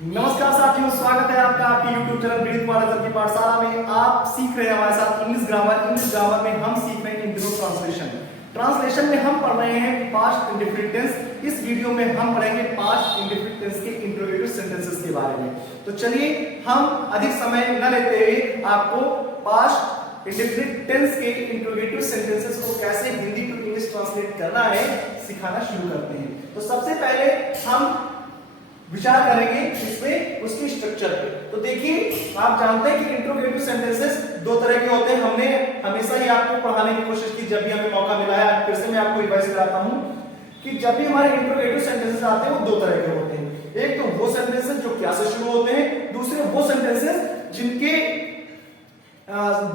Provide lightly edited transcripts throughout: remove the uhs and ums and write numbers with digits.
नमस्कार साथियों, स्वागत है आपका आपके YouTube channel Vineet Kumar sir की पाठशाला में। आप सीख रहे हैं हमारे साथ इंग्लिश ग्रामर में हम सीख रहे हैं इंडिगो ट्रांसलेशन में हम पढ़ रहे हैं पास्ट इंडेफिनिट टेंस। इस वीडियो में हम पढ़ेंगे पास्ट इंडेफिनिट टेंस के इंट्रोगेटिव सेंटेंसेस के बारे में। तो चलिए हम अधिक समय न लेते हुए आपको पास्ट इंडेफिनिट टेंस के इंट्रोगेटिव सेंटेंसेस को कैसे हिंदी टू इंग्लिश ट्रांसलेट करना है सिखाना शुरू करते हैं। तो सबसे पहले हम विचार करेंगे इसमें उसकी स्ट्रक्चर पे। तो देखिए, आप जानते हैं कि इंट्रोगेटिव सेंटेंसेस दो तरह के होते हैं। हमने हमेशा ही आपको पढ़ाने की कोशिश की, जब भी हमें मौका मिला है। फिर से मैं आपको रिवाइज कराता हूं कि जब भी हमारे इंट्रोगेटिव सेंटेंसेस आते हैं वो दो तरह के होते हैं। एक तो वो सेंटेंसेस जो क्या से शुरू होते हैं, दूसरे वो सेंटेंसेस जिनके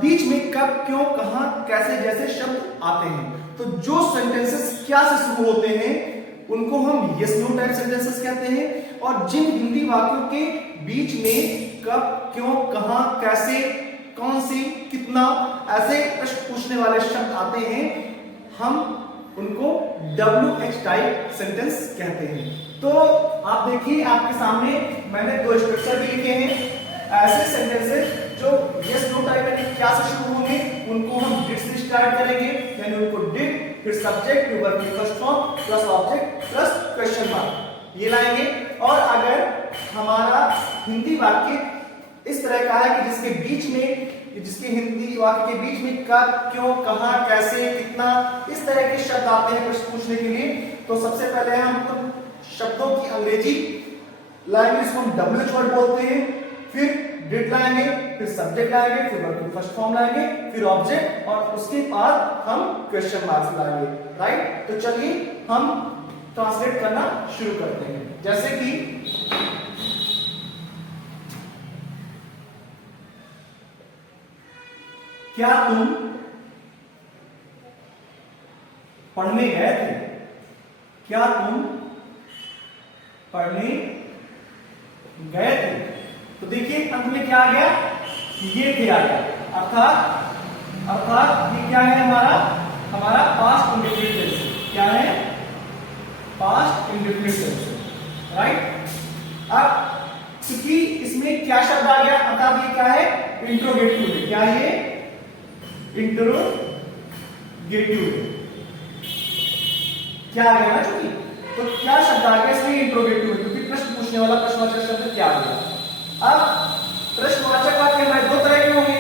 बीच में कब, क्यों, कहां, कैसे जैसे शब्द आते हैं। तो जो सेंटेंसेस क्या से शुरू होते हैं उनको हम यस नो टाइप सेंटेंसेस कहते हैं, और जिन हिंदी वाक्यों के बीच में कब, क्यों, कहां, कैसे, कौन सी, कितना ऐसे प्रश्न पूछने वाले शब्द आते हैं हम उनको WH टाइप सेंटेंस कहते हैं। तो आप देखिए, आपके सामने मैंने दो स्ट्रक्चर भी लिखे हैं। ऐसे सेंटेंसेस जो यस नो टाइप यानी क्या से शुरू होंगे उनको हम डिड से स्टार्ट करेंगे, यानी उनको डिड फिर सब्जेक्ट फिर वर्ब की first form plus object plus question mark ये लाएंगे। और अगर हमारा हिंदी वाक्य इस तरह का है कि जिसके हिंदी वाक्य के बीच में कब, क्यों, कहां, कैसे, कितना इस तरह के शब्द आते हैं प्रश्न पूछने के लिए, तो सबसे पहले हम शब्दों की अंग्रेजी लाएंगे, इसको हम WH वर्ड बोलते हैं। फिर डिड लाएंगे, फिर सब्जेक्ट लाएंगे, फिर वर्ब की फर्स्ट फॉर्म लाएंगे, फिर ऑब्जेक्ट, और उसके बाद हम क्वेश्चन मार्क्स लाएंगे। राइट? तो चलिए हम ट्रांसलेट करना शुरू करते हैं। जैसे कि क्या तुम पढ़ने गए थे? क्या तुम पढ़ने गए थे? तो देखिए अंत में क्या आ गया, ये थे आ गया। अर्थात ये क्या है, हमारा पास्ट इंडेफिनिट टेंस। क्या है? Past indefinite tense. राइट? अब क्योंकि इसमें क्या शब्द आ गया, अर्थात ये क्या है, इंट्रोगेटिव है। क्या ये? इंट्रोगेटिव क्या आ गया ना, चूंकि तो क्या शब्द आ गया इसमें इंट्रोगेटिव है, क्योंकि प्रश्न पूछने वाला प्रश्नवाचक शब्द क्या आ गया। अब प्रश्नवाचक वाक्य हमारे दो तरह के होंगे,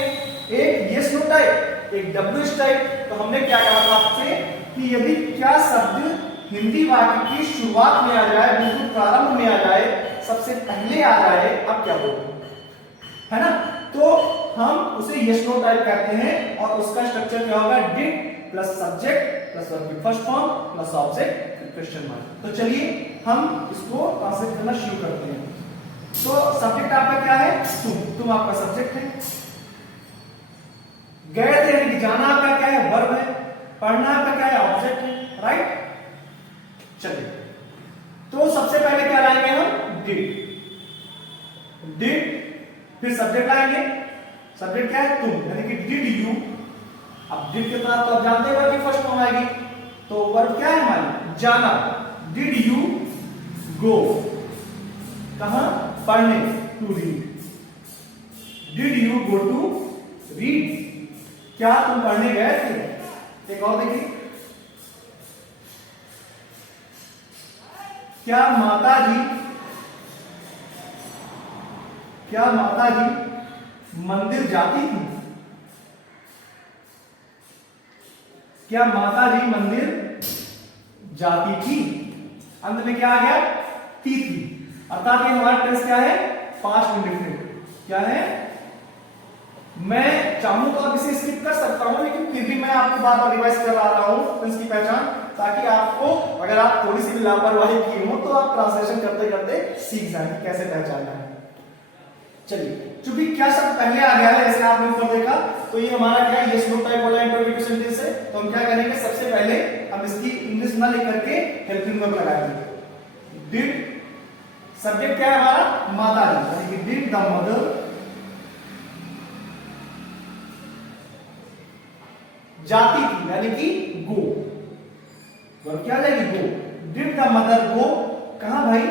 एक यस नो टाइप, एक WH टाइप। तो हमने क्या कहा था आपसे कि यदि क्या शब्द हिंदी वाक्य की शुरुआत में आ जाए, बिल्कुल प्रारंभ में आ जाए, सबसे पहले आ जाए, अब क्या बोलते है ना, तो हम उसे यस नो टाइप कहते हैं। और उसका स्ट्रक्चर क्या होगा, did plus subject plus verb की first form plus object question mark. तो चलिए हम इसको ट्रांसलेट करना शुरू करते हैं। तो सब्जेक्ट आपका क्या है, तुम आपका सब्जेक्ट है। गए थे यानी कि जाना आपका क्या है, वर्ब है। पढ़ना आपका क्या है, ऑब्जेक्ट है। राइट? चलिए, तो सबसे पहले क्या लाएंगे हम, डिड फिर सब्जेक्ट लाएंगे। सब्जेक्ट क्या है, तुम, यानी कि डिड यू। अब डिड के साथ तो आप जानते हैं वर्ब की फर्स्ट फॉर्म आएगी, तो वर्ब क्या है हमारी, जाना। डिड यू गो, कहां, पढ़ने, to read. Did you go to read, क्या तुम पढ़ने गए थे। एक और देखिए, क्या माता जी मंदिर जाती थी। क्या माता जी मंदिर जाती थी। अंत में क्या आ गया, थी। अर्थात ये हमारा टेंस क्या है, पास्ट इंडेफिनिट। क्या है, मैं चाहूं तो आप इसे स्किप कर सकता हूं, लेकिन फिर भी मैं आपको बार बार रिवाइज करा रहा हूं टेंस की पहचान, ताकि आपको, अगर आप थोड़ी सी भी लापरवाही की हो तो आप ट्रांसलेशन करते करते सीख जाएं कैसे पहचानना है। चलिए, चूंकि क्या शब्द पहले आ गया है, ऐसे आपने ऊपर देखा, तो ये हमारा क्या यस नो टाइप वाला इंट्रोगेटिव सेंटेंस है। तो हम क्या करेंगे, सबसे पहले हम इसकी इंग्लिश ना लिख करके हेल्पिंग वर्ब लगाएंगे। डिड सब्जेक्ट क्या है हमारा, माता जी, यानी कि डिड द मदर जाती थी, यानी कि गो। वर्ब क्या जाएगी, go. Did the mother go, कहां भाई,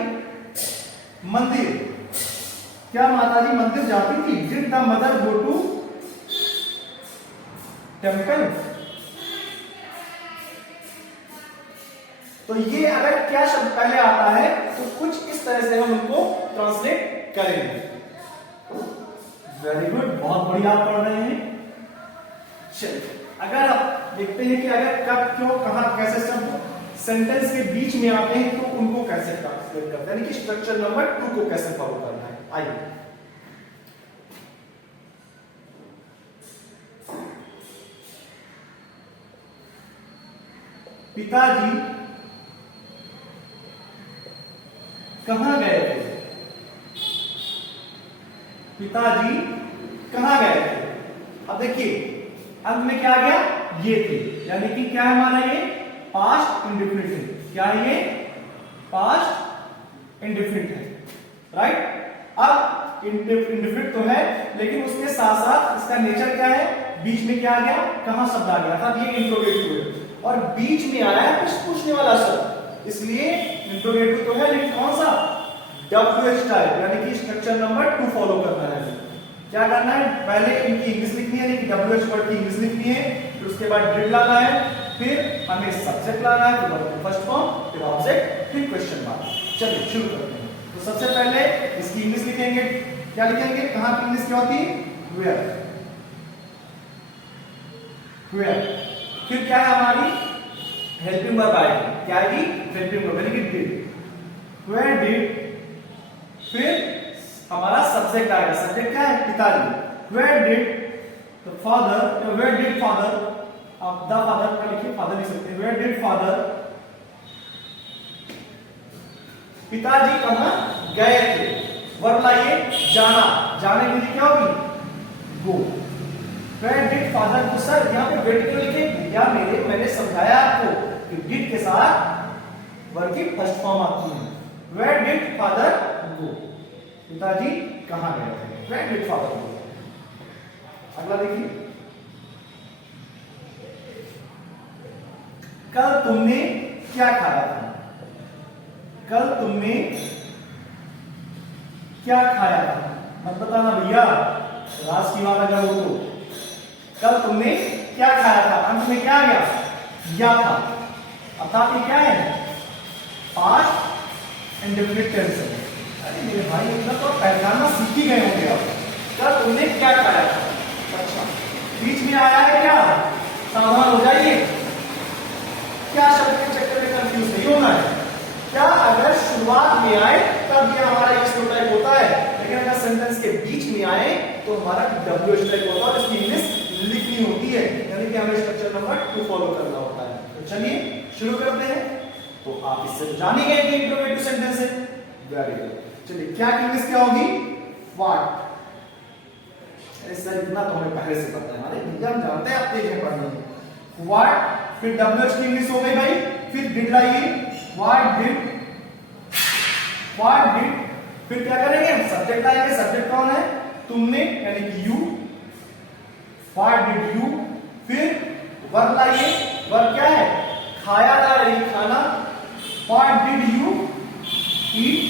मंदिर। क्या माताजी मंदिर जाती थी? Did the mother go to temple? तो ये अगर क्या शब्द पहले आता है तो कुछ इस तरह से हम उनको ट्रांसलेट करेंगे। वेरी गुड, बहुत बढ़िया आप पढ़ रहे हैं। चलिए अगर आप देखते हैं कि अगर कब, क्यों, कहां, कैसे शब्द सेंटेंस के बीच में आते हैं तो उनको कैसे ट्रांसलेट करते हैं, यानी कि स्ट्रक्चर नंबर 2 को कैसे फॉलो करना है। आइए पिताजी कहां गए थे? पिताजी कहां गए थे? अब देखिए अंत में क्या आ गया? ये थे, यानी कि क्या है हमारा ये पास्ट इंडेफिनिट है। क्या है ये? पास्ट इंडेफिनिट है, राइट। अब इंडेफिनिट तो है लेकिन उसके साथ साथ इसका नेचर क्या है? बीच में क्या आ गया? कहां शब्द आ गया था? ये इंट्रोगेटिव है और बीच में आया कुछ पूछने वाला शब्द, इसलिए इंट्रोगेटिव तो है लेकिन कौन सा? WH टाइप, यानी कि स्ट्रक्चर नंबर 2 फॉलो करना है। क्या करना है? पहले इनकी इंग्लिश लिखनी है, यानी कि WH वर्ड की इंग्लिश लिखनी है, फिर उसके बाद डिड लाना है, फिर हमें सब्जेक्ट लाना है, तो फर्स्ट फॉर्म, फिर ऑब्जेक्ट, फिर क्वेश्चन मार्क। चलिए शुरू करते हैं। तो सबसे पहले इसकी इंग्लिश लिखेंगे। क्या लिखेंगे? कहां की इंग्लिश क्या होती है? वेयर। वेयर। फिर क्या है हमारी? हेल्पिंग वर्ब आएगी। क्या आएगी? हेल्पिंग वर्ब, यानी कि डिड। वेयर डिड, फिर हमारा सब्जेक्ट आएगा। सब्जेक्ट क्या है? पिताजी। Where did the father, where did father, आप द फादर का लिखिए, फादर लिख सकते हैं। वेयर डिड फादर, पिताजी कहां गए थे? वर्ब लाइए, जाना। जाने के लिए क्या होगी? गो। वेयर डिड फादर, तो सर यहाँ पे वेट क्यों लिखे? या मैंने समझाया आपको कि डिड के साथ वर्ब की फर्स्ट फॉर्म आती है। वेयर डिड फादर गो, पिताजी कहां गए थे? Where did father go. अगला देखिए, कल तुमने क्या खाया था? कल तुमने क्या खाया था? मत बताना भैया, राज की बात अगर हो तो। कल तुमने क्या खाया था? अंत में क्या आ गया? या था। अर्थात ये क्या है? पास्ट इंडेफिनिट टेंस है। अरे मेरे भाई इतना तो पहचानना सीख ही गए होंगे आप। कल तुमने क्या खाया था? अच्छा, बीच में आया है क्या? सावधान हो जाइए, क्या शब्द के चक्कर में कंफ्यूज नहीं होना है। क्या अगर शुरुआत में आए तब ये हमारा यस नो टाइप होता है, लेकिन अगर सेंटेंस के बीच में आए तो हमारा WH टाइप होता है और इसकी इंग्लिश लिखनी होती है, यानी कि हमें स्ट्रक्चर नंबर 2 फॉलो करना होता है। तो चलिए शुरू करते हैं। तो आप इससे जान ही गए कि इंट्रोगेटिव सेंटेंस है। Very good. चलिए क्या इंग्लिश क्या होगी? व्हाट। अरे सर इतना तो हमें पहले से पता है, हमारे भैया हम जानते हैं आप तेज हैं पढ़ने में। व्हाट, फिर WH की इंग्लिश हो गई भाई, फिर डिड लाइए। व्हाट डिड, व्हाट डिड, फिर क्या करेंगे? सब्जेक्ट लाएंगे। सब्जेक्ट कौन है? तुमने, यानी कि यू। व्हाट डिड यू, फिर वर्ब लाइए। वर्ब क्या है? खाया ला रही, खाना। व्हाट डिड यू ईट,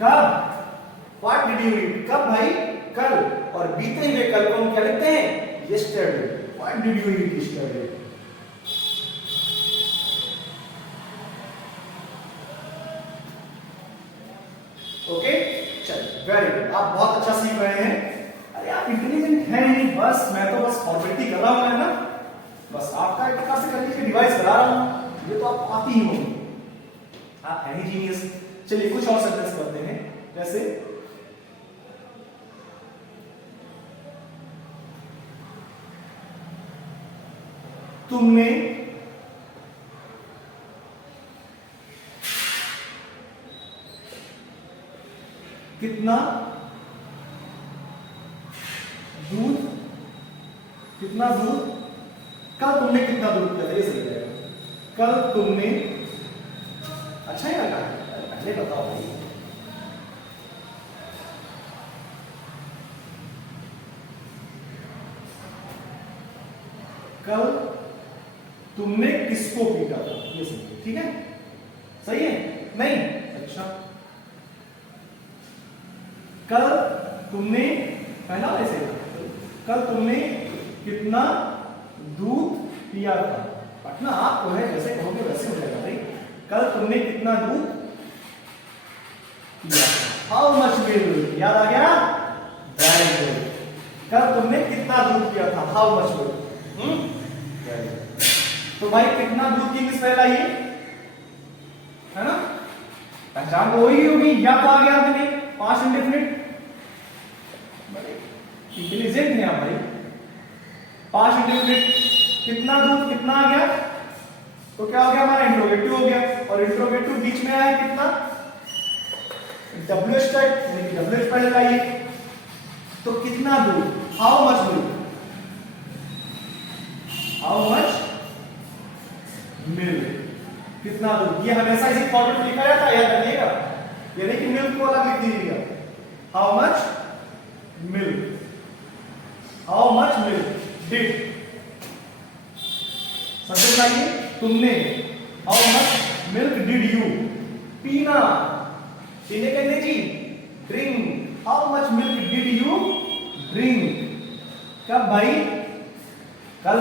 कब? व्हाट डिड यू ईट, कब भाई? कल। और बीते हुए कल को हम क्या लिखते हैं? Yesterday. What did you eat yesterday. Okay, चलिए वेरी गुड, आप बहुत अच्छा सीख रहे हैं। अरे आप इंटेलिजेंट हैं ही, बस मैं तो बस फॉर्मेलिटी कर रहा हूं, है ना। बस आपका एक प्रकार से कर लीजिए डिवाइस करा रहा हूं, ये तो आप आती ही होंगी, आप है ही जीनियस। चलिए कुछ और सेंटेंस करते हैं, जैसे तुमने कितना दूध, कितना दूध, कल तुमने कितना दूध पिया? ये सही रहेगा। कल तुमने, अच्छा ही लगा, पहले बताओ भाई। कल तुमने किसको पीटा था? ये सही है, ठीक है, सही है नहीं? अच्छा कल तुमने पहला वैसे कल तुमने कितना दूध पिया था। पटना आपको है, जैसे कहोगे वैसे हो जाएगा भाई। कल तुमने कितना दूध पिया था। हाउ मच मिल्क, याद आ गया, वेरी गुड। कल तुमने कितना दूध पिया था, हाउ मच मिल्क। तो भाई कितना दूध की इंग्लिश पहला ये है ना, पहचान तो वही होगी, या तो आ गया आपने पास्ट इंडेफिनिट, इंटेलिजेंट है आप भाई। पास्ट इंडेफिनिट कितना दूध, कितना आ गया तो क्या हो गया हमारा, इंट्रोगेटिव हो गया। और इंट्रोगेटिव बीच में आया कितना, WH टाइप, यानी कि WH पहले आइए। तो कितना दूध, how much milk, how much milk, कितना दूध। ये हमेशा इसी फॉर्मेट में लिखा जाता है, याद रखिएगा, यानी कि मिल्क को अलग लिख दीजिएगा, how much milk, how much milk did. Subject लाइए तुमने, how much milk did you, पीना, पीने के अंग्रेजी drink, how much milk did you drink. कब भाई, कल,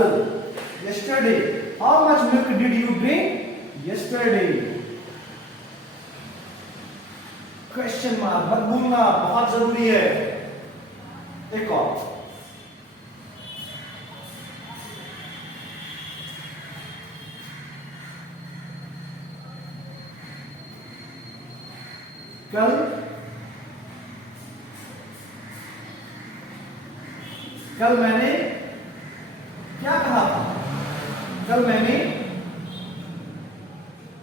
yesterday, how much milk did you drink yesterday. Question mark मत भूलना, बहुत जरूरी है। एक और, कल मैंने क्या कहा था, कल मैंने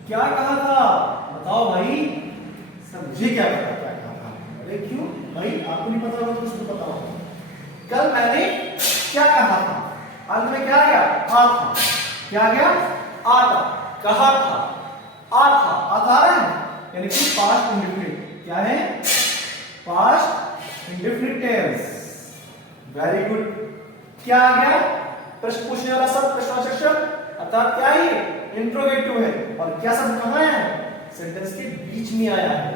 क्या कहा था, बताओ भाई, सब मुझे क्या कहा था। अरे क्यों भाई, आपको नहीं पता होगा तो किसको पता होगा। कल मैंने क्या कहा था, अंत में क्या आ गया, आ था, क्या आ गया, आ था, कहा था, आ था, आ रहा है, यानी कि पास्ट इंडेफिनिट क्या है, past indefinite tense. Very good. क्या आ गया, प्रश्न पूछने वाला शब्द, प्रश्नवाचक, अर्थात क्या है, इंट्रोगेटिव है। और क्या शब्द कहां है, सेंटेंस के बीच में आया है।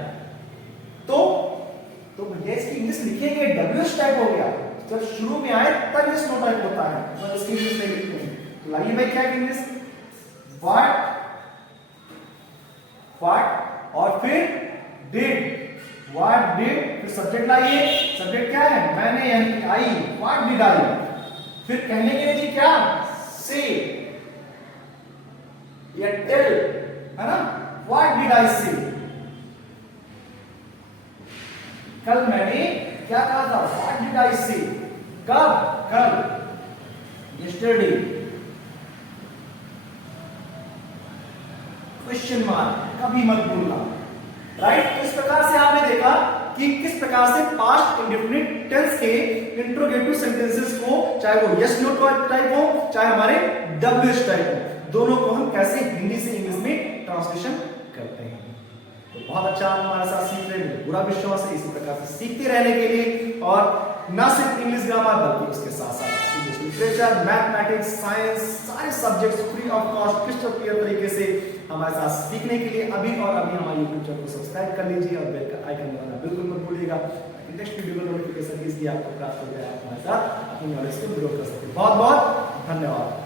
तो भैया इसकी इंग्लिश लिखेंगे, WH टाइप हो गया, जब शुरू में आए तब ये स्लो टाइप होता है, तो इसकी इंग्लिश नहीं लिखते हैं। तो लाइए भाई क्या इंग्लिश, व्हाट और फिर डिड, व्हाट डिड, फिर सब्जेक्ट लाइए, सब्जेक्ट क्या है, मैंने, यानी कि आई, व्हाट डिड आई। फिर कहने के लिए जी क्या, से या टेल, है ना, व्हाट डिड आई से। कल मैंने क्या कहा था, व्हाट डिड आई से, कब, कल, यस्टरडे। क्वेश्चन मार्क कभी मत भूलना, राइट। तो इस प्रकार से आपने देखा कि किस प्रकार से पास्ट इंडेफिनिट टेंस के इंट्रोगेटिव सेंटेंसेस को, चाहे वो यस नो टाइप हो, चाहे हमारे WH टाइप हो, दोनों को हम कैसे हिंदी से इंग्लिश में ट्रांसलेशन करते हैं। तो बहुत अच्छा हमारे साथ सीख रहे हैं, पूरा विश्वास है। इसी प्रकार से सीखते रहने के लिए, और ना सिर्फ इंग्लिश ग्रामर बल्कि उसके साथ साथ इंग्लिश लिटरेचर, मैथमेटिक्स, साइंस, सारे subjects free of cost crystal clear तरीके से हमारे साथ सीखने के लिए अभी और अभी हमारे यूट्यूब चैनल को सब्सक्राइब कर लीजिए और बेल का आइकन दबाना बिल्कुल मत भूलिएगा, नेक्स्ट वीडियो का नोटिफिकेशन इसलिए आपको प्राप्त हो जाए, आप हमारे साथ अपनी नॉलेज को ग्रो कर सकते हैं। बहुत बहुत धन्यवाद।